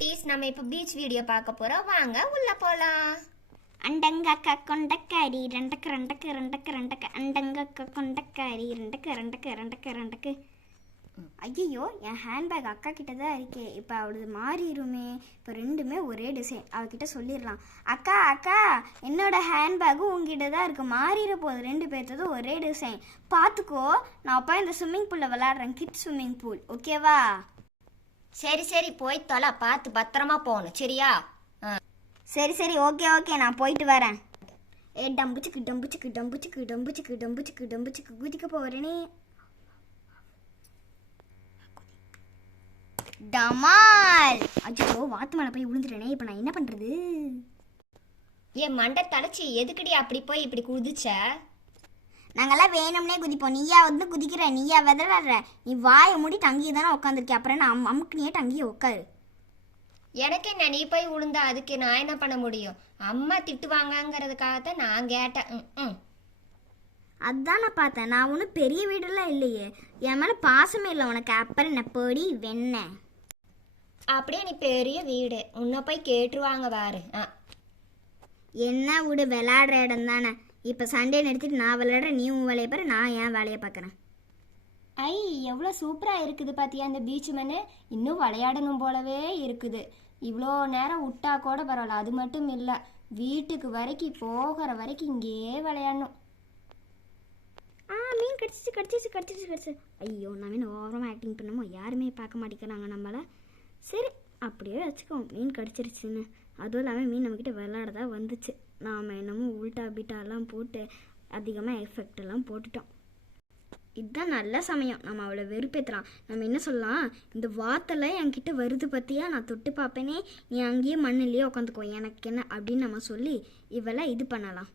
குட்டீஸ், நம்ம இப்போ பீச் வீடியோ பார்க்க போறோம். வாங்க உள்ள போலாம். அண்டங்கக்க கொண்டக்காரி ரெண்டக்கு ரெண்டக்கு ரெண்டக்கு ரெண்டக்கு அண்டங்கக்க கொண்டக்காரி ரெண்டக்கு ரெண்டக்கு ரெண்டக்கு ரெண்டக்கு. ஐயோ, என் ஹேண்ட்பேக் அக்கா கிட்ட தான் இருக்கே. இப்போ அவளது மாறிடுமே. இப்போ ரெண்டுமே ஒரே டிசைன். அவகிட்ட சொல்லிடலாம், அக்கா அக்கா என்னோட ஹேண்ட்பேக்கும் உங்ககிட்ட தான் இருக்கு, மாறிட போகுது, ரெண்டு பேர்த்ததும் ஒரே டிசைன். பார்த்துக்கோ, நான் அப்பா இந்த ஸ்விம்மிங் பூலில் விளாட்றேன், கிட்ஸ் ஸ்விம்மிங் பூல், ஓகேவா? சரி சரி, போய் தொலை, பார்த்து பத்திரமா போகணும், சரியா? சரி சரி, ஓகே ஓகே, நான் போயிட்டு வரேன். டம்புச்சுக்கு டம்புச்சுக்கு டம்புச்சுக்கு டம்புச்சுக்கு டம்புச்சுக்கு டம்புச்சுக்கு குதிக்க போகிறேனே. டமால்! அச்சோ, வாத்து மேலே போய் விழுந்துட்டேனே. இப்போ நான் என்ன பண்ணுறது? என் மண்டை தலைச்சி, எதுக்கடி அப்படி போய் இப்படி குதிச்ச? நாங்கெல்லாம் வேணும்னே குதிப்போம். நீயா வந்து குதிக்கிற, நீயா விதறாடுற. நீ வாயை மூடி டங்கியே தானே உட்காந்துருக்கேன். அப்புறம் நான் அமுக்குனியே டங்கியே உட்காரு. எனக்கு என்ன, நீ போய் விழுந்தா அதுக்கு நான் என்ன பண்ண முடியும்? அம்மா திட்டுவாங்கங்கிறதுக்காகத்தான் நான் கேட்டேன். அதான் நான் பார்த்தேன். நான் ஒன்றும் பெரிய வீடெல்லாம் இல்லையே. என் மேலே பாசமே இல்லை உனக்கு. அப்புறம் என்ன பொடி வெண்ண? அப்படியே நீ பெரிய வீடு, உன்னை போய் கேட்டுருவாங்க பாரு. என்ன வீடு, விளையாடுற இடம் தானே. இப்போ சண்டே நிறுத்திட்டு நான் விளையாடுறேன், நீ உன் வேலையை பாரு, நான் என் வேலையை பார்க்குறேன். ஐ, எவ்வளோ சூப்பராக இருக்குது பார்த்தியா அந்த பீச் மண்ணு. இன்னும் விளையாடணும் போலவே இருக்குது. இவ்வளோ நேரம் விட்டா கூட பரவாயில்ல. அது மட்டும் இல்லை, வீட்டுக்கு வரைக்கும் போகிற வரைக்கும் இங்கேயே விளையாடணும். மீன் கடிச்சிச்சு கடிச்சிச்சு கடிச்சிச்சு கடிச்சு. ஐயோ, நான் மீன் ஓவரமாக ஆக்டிங் பண்ணமோ, யாருமே பார்க்க மாட்டேங்கிறாங்க நம்மளை. சரி, அப்படியே வச்சுக்கோம், மீன் கடிச்சிருச்சுன்னு. அதுவும் இல்லாமல் மீன் நம்மக்கிட்ட விளையாடதா வந்துச்சு. நாம் என்னமோ உல்ட்டா பீட்டாலாம் போட்டு அதிகமாக எஃபெக்ட் எல்லாம் போட்டுட்டோம். இதுதான் நல்ல சமயம், நம்ம அவளை வெறுப்பேற்றலாம். நம்ம என்ன சொல்லலாம், இந்த வாத்தெல்லாம் என்கிட்ட வருது பற்றியா, நான் தொட்டு பார்ப்பேனே, நீ அங்கேயே மண்ணிலேயே உட்காந்துக்கோ, எனக்கு என்ன அப்படின்னு நம்ம சொல்லி இவளை இது பண்ணலாம்.